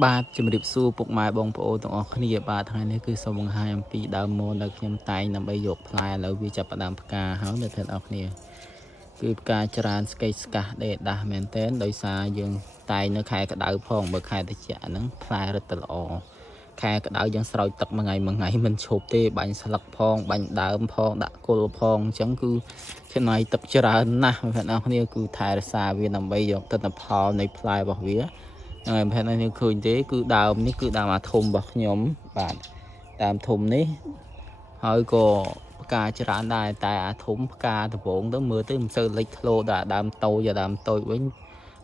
បាទជំរាបសួរពុកម៉ែបងប្អូនទាំងអស់គ្នាបាទថ្ងៃនេះគឺសូមបង្ហាញអំពីដើមមនដែលខ្ញុំតែងដើម្បីយកផ្លែឥឡូវវាចាប់ផ្ដើមផ្កាហើយនៅទាំងអស់គ្នាគឺផ្កាច្រើនស្កេស្កាស់ដេកដាស់មែនទែនដោយសារយើងតែងនៅខែក្តៅផងបើខែត្រជាក់ហ្នឹងផ្លែរឹតតែល្អខែក្តៅយើងស្រោចទឹកមួយថ្ងៃមិនឈប់ទេបាញ់ស្លឹកផងបាញ់ដើមផងដាក់គល់ផងអញ្ចឹងគឺចំណាយទឹកច្រើនណាស់បងប្អូនគ្នាគឺថែរក្សាវាដើម្បីយកទិន្នផលនៃផ្លែរបស់វាហើយប្រហែលនេះឃើញទេគឺដើមនេះគឺដើមអាធំរបស់ខ្ញុំបាទដើមធំនេះហើយក៏ផ្កាច្រើនដែរតែអាធំផ្កាដំបងទៅមើលទៅមិនសូវលេចធ្លោដល់ដើមតូចដើមតូចវិញ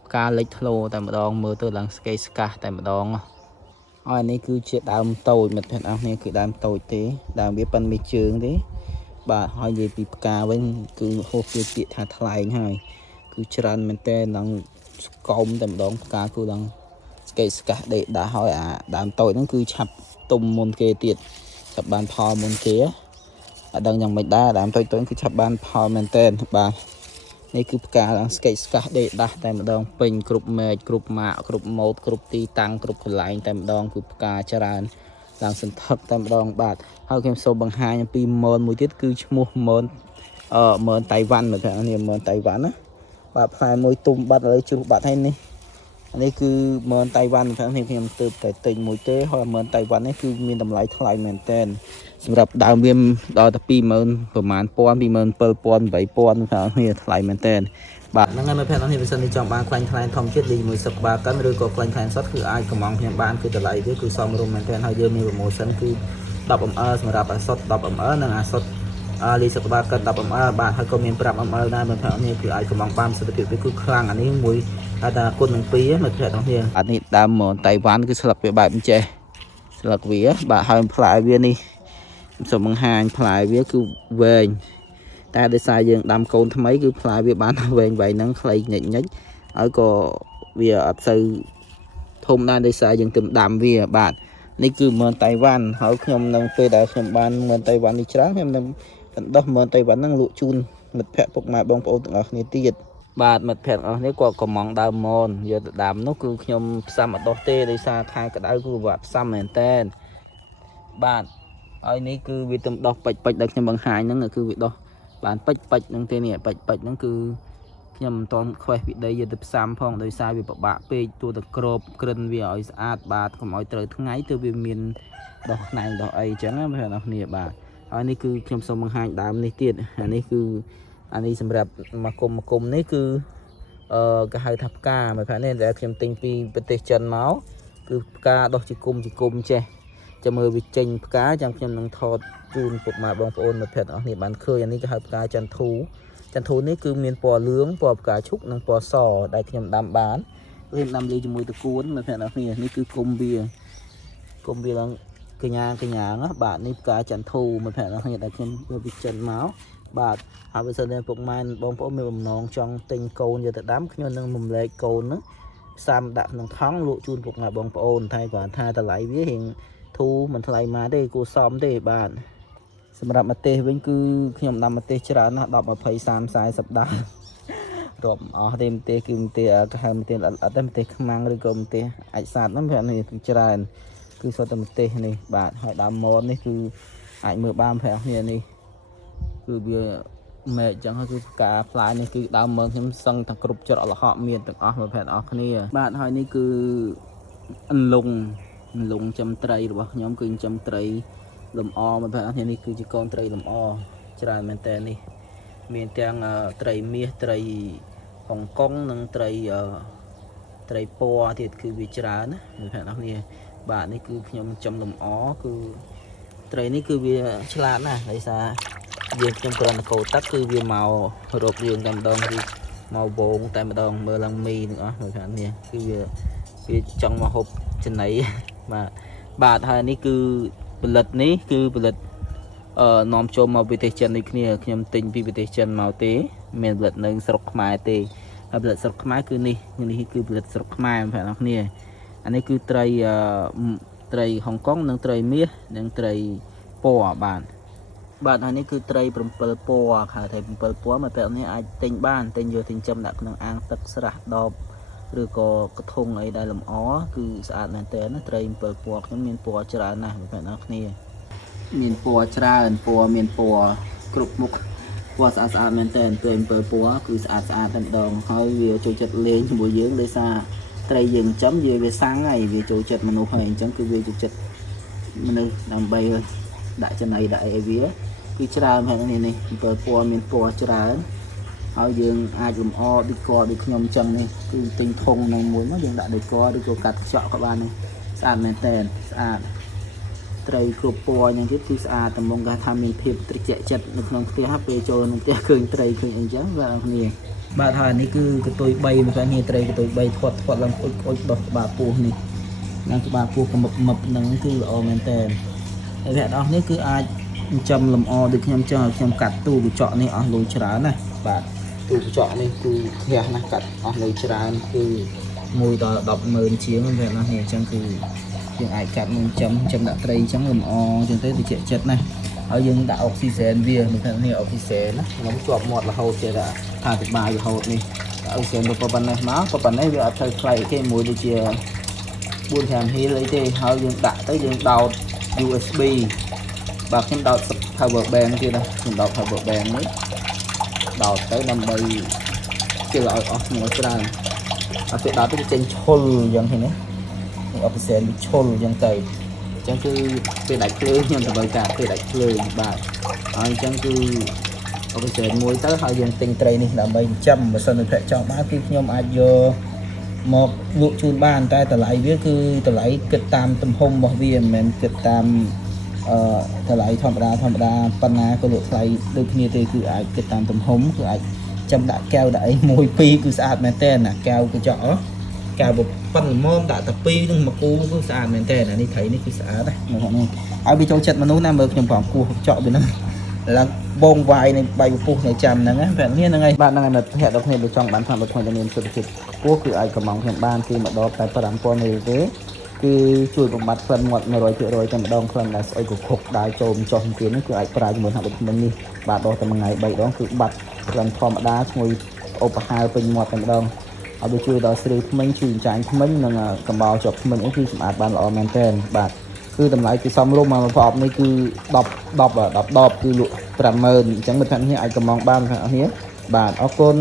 ផ្កាលេចធ្លោតែម្ដងមើលទៅឡើងស្កេស្កាស់តែម្ដងហើយនេះគឺជាដើមតូចមិត្តភក្តិអស់គ្នាគឺដើមតូចទេដើមវាប៉ុនមានជើងទេបាទហើយនិយាយពីផ្កាវិញគឺហូបជាពាក្យថាថ្លែងហើយគឺច្រើនមែនតើឡើងស្គមតែម្ដងផ្កាគឺឡើងស្កេស្កាស់ដេកដាស់ហើយអាដើមតូចហ្នឹងគឺឆាប់ទុំមុនគេទៀតឆាប់បានផលមុនគេអត់ដឹងយ៉ាងម៉េចដែរដើមតូចគឺឆាប់បានផលមែនតើបាទនេះគឺផ្កាឡើងស្កេស្កាស់ដេកដាស់តែម្ដងពេញគ្រប់មែកគ្រប់ម៉ាកគ្រប់ម៉ូតគ្រប់ទីតាំងគ្រប់កន្លែងតែម្ដងគឺផ្កាច្រើនឡើងសន្ធឹកតែម្ដងបាទហើយខ្ញុំសូមបង្ហាញអំពីមនមួយទៀតគឺឈ្មោះមនមនតៃវ៉ាន់មើលថានេះមនតៃវ៉ាន់ណាបាទផ្លែមួយទុំបាត់ឥឡូវជ្រុះបាត់ហើយនេះនេះគឺមនតៃវ៉ាន់ខ្ញុំទើបតែទិញមួយទេហើយមនតៃវ៉ាន់នេះគឺមានតម្លៃថ្លៃមែនតើសម្រាប់ដើមវាដល់តែ20000ប្រហែល1000 27000 8000ថានេះថ្លៃមែនតើបាទហ្នឹងហើយមើលភ័ក្រនេះបើសិនជាចង់បានខ្លាញ់ខ្លែងធម្មជាតិលេខ1សក្បាលកិនឬក៏ខ្លាញ់ខ្លែងសុតគឺអាចកំងខ្ញុំបានគឺតម្លៃវាគឺសមរម្យមែនតើហើយយើងមាន promotion គឺ10 ml សម្រាប់អាសុត10 ml និងអាសុតលីសក្បាលកិន10 ml បាទហើយក៏មាន5 ml ដែរមើលភ័ក្រនេះគឺអាចកំងបានប្រសិទ្ធភាពវាគឺខ្លាំងអានេះមួយតែគុណនឹង2មើលភ័ក្រនេះអានេះដើមតៃវ៉ាន់គឺស្លឹកវាបែបអញ្ចេះស្លឹកវាបាទហើយផ្លែវានេះសូមបង្ហាញផ្លែវាគឺវែងតែដោយសារយើងដាំកូនថ្មីគឺផ្លែវាបានវែងហ្នឹងខ្លីញិចហើយក៏វាអត់សូវធំដែរដោយសារយើងទៅដាំវាបាទនេះគឺមនតៃវ៉ាន់ហើយខ្ញុំនឹងពេលដែលខ្ញុំបានមនតៃវ៉ាន់នេះច្រើនខ្ញុំនឹងបណ្ដោះមនតៃវ៉ាន់ហ្នឹងលក់ជូនមិត្តភ័ក្តិពុកម៉ែបងប្អូនទាំងអស់គ្នាទៀតបាទមិត្តភ័ក្តិទាំងអស់គ្នាគាត់កំងដើមមនយកទៅដាំនោះគឺខ្ញុំផ្សាំអត់ដោះទេដោយសារខែក្តៅគឺវាផ្សាំមែនតែនបាទហើយនេះគឺវាទំដោះពេជ្រដែលខ្ញុំបង្ហាញហ្នឹងគឺវាដោះបានពេជ្រហ្នឹងទេនេះពេជ្រហ្នឹងគឺខ្ញុំមិនទាន់ខ្វេះវិដីយកទៅផ្សាំផងដោយសារវាពិបាកពេកទួទៅក្របក្រិនវាឲ្យស្អាតបាទកុំឲ្យត្រូវថ្ងៃទៅវាមានដោះខ្នែងដោះអីចឹងណាបងប្អូនគ្នាបាទហើយនេះគឺខ្ញុំសូមបង្ហាញដើមនេះទៀតអានេះគឺអានេះសម្រាប់មកគុំនេះគឺគេហៅថាផ្កាមើលផានេះដែលខ្ញុំទិញពីប្រទេសចិនមកគឺផ្កាដោះជាគុំចេះចាំមើលវាចេញផ្កាចាំខ្ញុំនឹងថតជូនពុកម៉ែបងប្អូនមិត្តភក្តិអស់គ្នាបានឃើញអានេះគេហៅផ្កាចន្ទធូនេះគឺមានពណ៌លឿងពណ៌ផ្កាឈូកនិងពណ៌សដែលខ្ញុំដាំបានខ្ញុំដាំលាយជាមួយតកួនមិត្តភក្តិអស់គ្នានេះគឺគុំវាឡើងកញ្ញាណាបាទនេះផ្កាចន្ទធូមិត្តភក្តិអស់គ្នាដែលខ្ញុំយកពីចិនមកបាទហើយបើសិនជាពុកម៉ែបងប្អូនមានបំណងចង់ទិញកូនយកទៅដាំខ្ញុំនឹងរំលែកកូនហ្នឹងផ្សាំដាក់ក្នុងថង់លក់ជូនពុកម៉ែបងប្អូនតែគាត់ថាតម្លៃវារៀងធូរមិនថ្លៃមកទេគួរសមទេបាទសម្រាប់ម្ទេសវិញគឺខ្ញុំដាំម្ទេសច្រើនណាស់10 20 30 40ដើមរាប់អស់ទេម្ទេសគឺម្ទេសគេហៅម្ទេសអត់ទេម្ទេសខ្មាំងឬក៏ម្ទេសអាចសាតហ្នឹងវានេះច្រើនគឺសុទ្ធតែម្ទេសនេះបាទហើយដើមមននេះគឺអាចមើលបានប្រហែលគ្នានេះគឺវាមែកអញ្ចឹងហើយគឺផ្កាផ្លែនេះគឺដើមមនខ្ញុំសឹងតែគ្រប់ច្រកល្ហកមានទាំងអស់មើលប្រហែលអស់គ្នាបាទហើយនេះគឺអន្លង់ចំត្រីរបស់ខ្ញុំគឺចំត្រីលំអមកប្រហែលគ្នានេះគឺជាកូនត្រីលំអច្រើនមែនតើនេះមានទាំងត្រីមាសត្រីហុងកុងនិងត្រីពណ៌ទៀតគឺវាច្រើនណាប្រហែលគ្នាបាទនេះគឺខ្ញុំចំលំអគឺត្រីនេះគឺវាឆ្លាតណាស់ដោយសារយើងខ្ញុំគ្រាន់តែកូរទឹកគឺវាមករករឿងតែម្ដងគឺមកវងតែម្ដងមើលឡើងមីទាំងអស់មើលខាងនេះគឺវាចង់មកហូបចំណីបាទហើយនេះគឺផលិតនេះគឺផលិតនាំចូលមកប្រទេសចិនដូចគ្នាខ្ញុំទិញពីប្រទេសចិនមកទេមានផលិតនៅស្រុកខ្មែរទេហើយផលិតស្រុកខ្មែរគឺនេះគឺផលិតស្រុកខ្មែរបងប្អូនគ្នាអានេះគឺត្រីហុងកុងនិងត្រីមាសនិងត្រីពណ៌បាទហើយនេះគឺត្រី7 ពណ៌ហៅថា7 ពណ៌មកពេលនេះអាចទិញបានទិញយកចិញ្ចឹមដាក់ក្នុងអាងទឹកស្រះដប ឬក៏កធុងអីដែលលម្អគឺស្អាតមែនទែនណាត្រី7ពណ៌ខ្ញុំមានពណ៌ច្រើនណាស់បងប្អូនអរគ្នាមានពណ៌ច្រើនពណ៌មានពណ៌គ្រប់មុខពណ៌ស្អាតមែនទែនព្រោះ7ពណ៌គឺស្អាតតែម្ដងហើយវាចូលចិត្តលេងជាមួយយើងដោយសារត្រីយើងចំវាសាំងហើយវាចូលចិត្តមនុស្សហើយអញ្ចឹងគឺវាចូលចិត្តមនុស្សដើម្បីដាក់ចំណីដាក់អីវាគឺច្រើនហ្នឹងនេះ7ពណ៌មានពណ៌ច្រើនហើយយើងអាចលម្អដូចកដូចខ្ញុំចឹងនេះគឺទិញធុងនៅមួយមកយើងដាក់ដូចកឬក៏កាត់ខ្ចក់ក៏បាននេះស្អាតមែនតើស្អាតត្រីគ្រប់ពណ៌យ៉ាងទៀតគឺស្អាតតំងគេថាមានភាពត្រជាក់ចិត្តនៅក្នុងផ្ទះពេលចូលក្នុងផ្ទះឃើញត្រីឃើញអីចឹងបាទអ្នកគ្នាបាទហើយនេះគឺកតុយ3មកនេះត្រីកតុយ3ធាត់ឡើងអុចដោះក្បាលពោះនេះឡើងក្បាលពោះកមុកមឹបហ្នឹងគឺល្អមែនតើហើយអ្នកនរនេះគឺអាចចំលម្អដូចខ្ញុំចឹងឲ្យខ្ញុំកាត់ទូកញ្ចក់នេះអស់លុយច្រើនណាបាទទូកញ្ចក់នេះគឺធះណាស់កាត់អស់លុយច្រើនគឺ1ដល់100000ជាងអ្នកនរនេះអញ្ចឹងគឺយើងអាចកាត់មួយចំដាក់ត្រីអញ្ចឹងលម្អអញ្ចឹងទៅជាចិត្តណាស់ហើយយើងដាក់អុកស៊ីសែនវានៅខាងនេះអុកស៊ីសែនណាខ្ញុំជាប់មាត់រហូតចេះថាអធិប្បាយរហូតនេះអុកស៊ីសែនទៅប៉ុណ្ណេះមកក៏ប៉ុណ្ណេះវាអត់ត្រូវថ្លៃគេមួយដូចជា4-5ហៀលអីទេហើយយើងដាក់ទៅយើងដោត USB បាទខ្ញុំដោត power bank ទៀតណាខ្ញុំដោត power bank នេះដោតទៅដើម្បីជិលឲ្យអស់មួយច្រើនអត់ពេលដោតទៅចេញឈុលយ៉ាងនេះណាអុកស៊ីសែនវាឈុលយ៉ាងទៅអញ្ចឹងគឺពេលដាច់ភ្លើងខ្ញុំដើម្បីការពេលដាច់ភ្លើងបាទហើយអញ្ចឹងគឺអុកស៊ីសែនមួយទៅហើយយើងទិញត្រីនេះដើម្បីចិញ្ចឹមបើសិននៅផ្លែចង់បានគឺខ្ញុំអាចយកមកលក់ជូនបានតែតម្លៃវាគឺតម្លៃគិតតាមទំហំរបស់វាមិនមែនគិតតាមតម្លៃធម្មតាប៉ុណ្ណាក៏លក់ថ្លៃដូចគ្នាទេគឺអាចគិតតាមទំហំគឺអាចចាំដាក់កែវដាក់អី1 2គឺស្អាតមែនតើណាកែវកញ្ចក់កែវប៉ុនល្មមដាក់តែ2នឹងមកគូគឺស្អាតមែនតើអានេះត្រីនេះគឺស្អាតណាមើលហ្នឹងឲ្យវាចូលចិត្តមនុស្សណាមើលខ្ញុំផងគោះកញ្ចក់វាហ្នឹងឡើងបងវាយនៃបៃពពុះនៅចាំហ្នឹងណាប្រាប់នេះហ្នឹងហើយបាទហ្នឹងហើយមិត្តភក្តិដល់គ្នាបើចង់បានថាបើថ្មីតែមានសុខភាពខ្ពស់គឺអាចកំងខ្ញុំបានគឺម្ដងតែ5000រៀលទេគឺជួយបំបត្តិក្លិនមាត់ 100% តែម្ដងក្លិនដែលស្អុយកគុកដើរចូលចុះទៀតនេះគឺអាចប្រើជាមួយថាបុគ្គលនេះបាទដោះតែមួយថ្ងៃ3ដងគឺបាត់ក្លិនធម្មតាឈ្ងុយឧបហាលពេញមាត់តែម្ដងឲ្យវាជួយដល់ស្រីធ្មេញជួយចាញ់ធ្មេញនិងកំបោរជាប់ធ្មេញអីគឺសម្អាតបានល្អមែនទែនបាទគឺតម្លៃគឺសមរម្យមកប្រអប់នេះគឺ10ដបគឺលក់50000អញ្ចឹងមិត្តភក្តិនេះអាចកំងបានបងប្អូនបាទអរគុណ